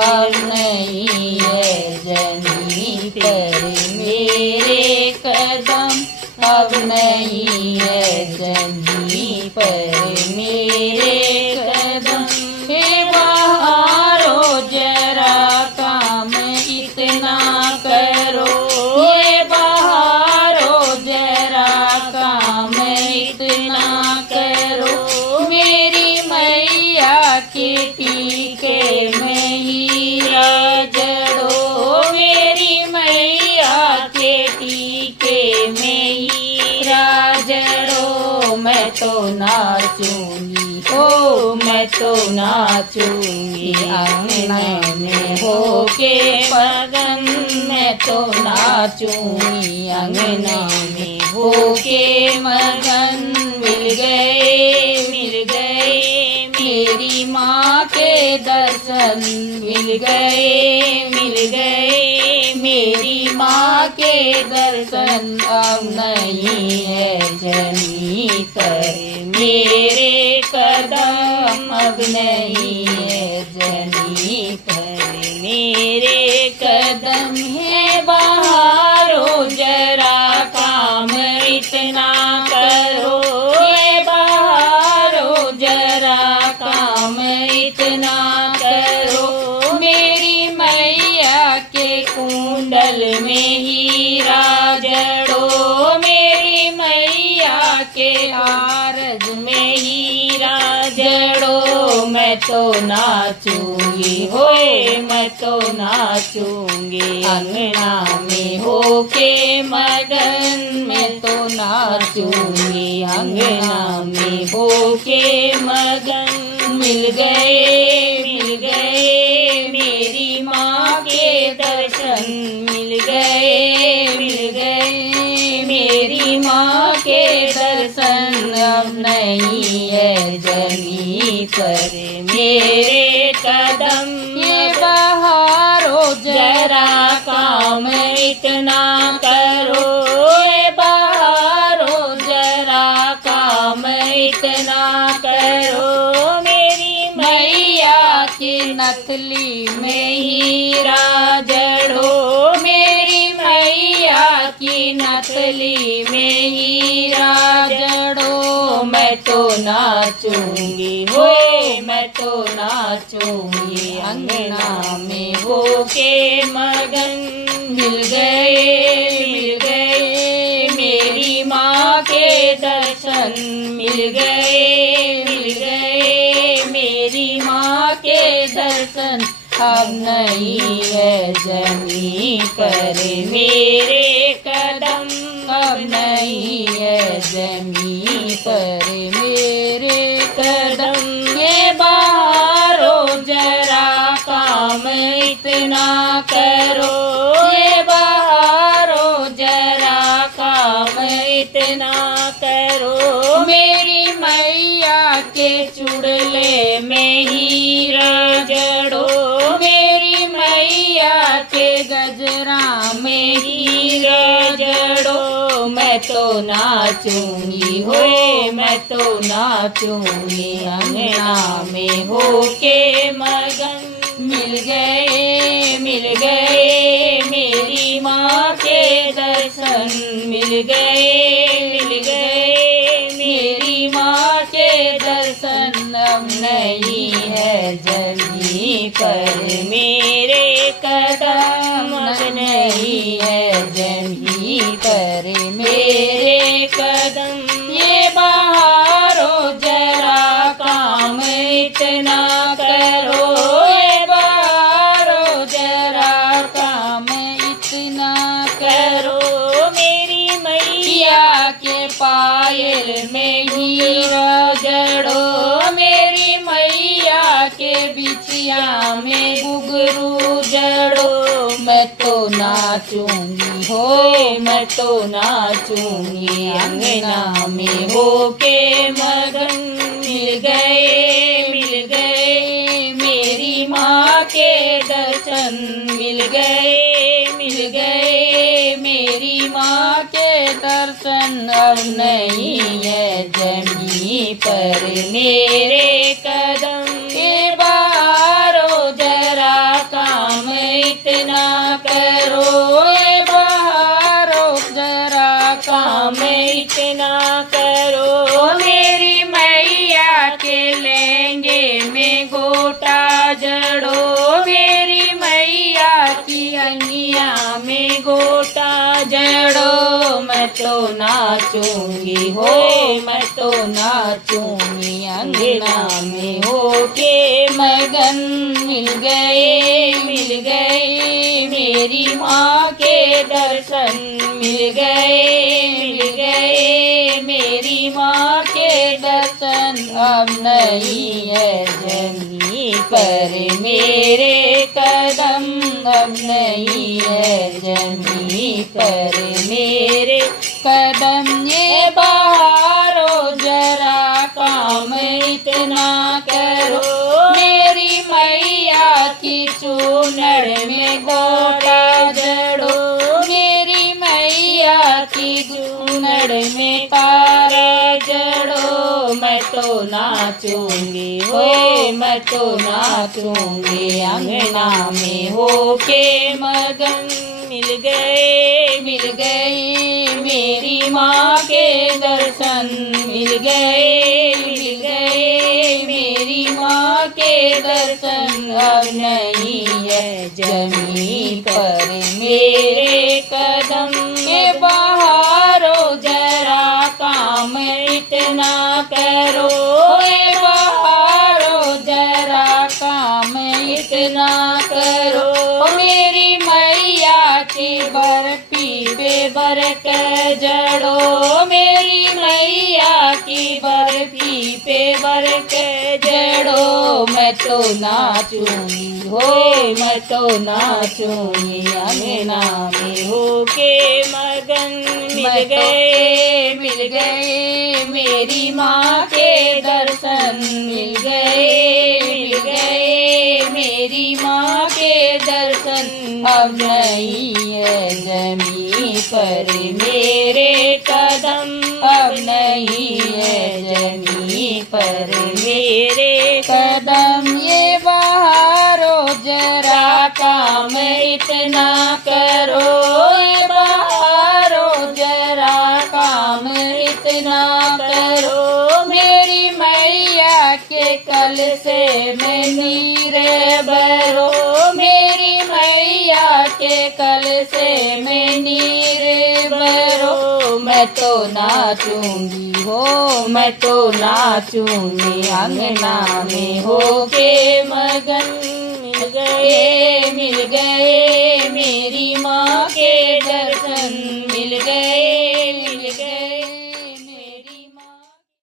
अब नहीं है जमीन पर मेरे कदम, अब नहीं है जमीन पर मेरे कदम। हे बहारो जरा काम इतना करो, हे बहारो जरा काम इतना करो। मेरी मैया के टीके में हीरा जड़ो, मेरी मैया के टीके में हीरा जड़ो। मैं तो नाचूंगी, ओ मैं तो नाचूंगी अंगना में होके मगन। मैं तो नाचूंगी अंगना में होके मगन। मिल गए मेरी माँ के दर्शन, मिल गए मेरी माँ के दर्शन। अब नहीं है जमीन पर मेरे कदम, अब नहीं है जमीन पर मेरे कदम। है बहारो जरा काम इतना करो, हे बहारो जरा काम इतना करो। मेरी मैया के कुंडल में हीरा जड़ो, मेरी मैया के आरज में हीरा जड़ो। मैं तो नाचूंगी होए, मैं तो नाचूंगी अंगना में होके मगन। मैं तो नाचूंगी अंगना में होके मगन। मिल गए मेरी माँ के दर्शन, मिल गए मेरी माँ के दर्शन। अब नहीं है जमीन पर मेरे कदम। ये बहारो जरा काम इतना करो, ये बहारो जरा काम इतना करो। मेरी मैया की नथली में हीरा जड़ो, मेरी मैया की नथली में हीरा जड़ो। मैं तो नाचूंगी होए, मैं तो नाचूंगी अंगना में होके मगन। मिल गए मेरी माँ के दर्शन, मिल गए मेरी माँ के दर्शन। अब नहीं है जमीन पर मेरे कदम, अब नहीं है जमीन पर मेरे कदम। ये बहारो जरा काम इतना करो, ये बहारो जरा काम इतना करो। मेरी मैया के चुड़ले में हीरा जड़ो, मेरी मैया के गजरा में हीरा जड़ो। मैं तो नाचूंगी होए, मैं तो नाचूंगी अंगना में होके मगन। मिल गए मेरी माँ के दर्शन, मिल गए मेरी माँ के दर्शन। अब नहीं है जमीन पर मेरे कदम, अब नहीं है जमीन पर मेरे कदम। ये बहारो जरा काम इतना करो, ये बहारो जरा काम इतना करो। मेरी मैया के पायल में हीरा जड़ो, मेरी मैया के बिछिया में घुघरू जड़ो। मैं तो नाचूंगी होए, मैं तो नाचूंगी अंगना में होके मगन। मिल गए मेरी माँ के दर्शन, मिल गए मेरी माँ के दर्शन। अब नहीं है जमीन पर मेरे कदम। के बहारो जरा तो नाचूंगी हो, मैं तो नाचूंगी। अंगना में होके मगन मिल गए मेरी माँ के दर्शन मिल गए मेरी माँ के दर्शन। अब नहीं है जमी पर मेरे कदम, अब नहीं है जमी पर मेरे कदम। ये बहारो जरा काम इतना करो, मेरी मैया की चूनड़ में गोटा जड़ो, मेरी मैया की चूनड़ में तारा जड़ो। मैं तो नाचूंगी हो, मैं तो नाचूंगी। अंगना में होके मगन मिल गए मेरी माँ के दर्शन मिल गए मेरी माँ के दर्शन। अब नहीं है जमी पर मेरे कदम। में बहारो जरा काम इतना करो, बहारो जरा काम इतना करो। मेरी मैया की बर्फी पे बरक जड़ो, मेरी मैया की बर्फी पे बरक जड़ो। मैं तो नाचूंगी हो, मैं तो नाचूंगी। अंगना में होके मगन मिल गए मेरी माँ के दर्शन मिल गए मेरी माँ के दर्शन। अब नहीं है जमी पर मेरे कदम, अब नहीं है जमी पर मेरे कदम। ये बहारो जरा काम इतना करो, ये बहारो जरा काम इतना करो। मेरी मैया के कल से मैं नीरे भरो, मेरी मैया के कल से मैं नीरे भरो। मैं तो नाचूंगी हो, मैं तो नाचूंगी। अंगना में होके मगन मिल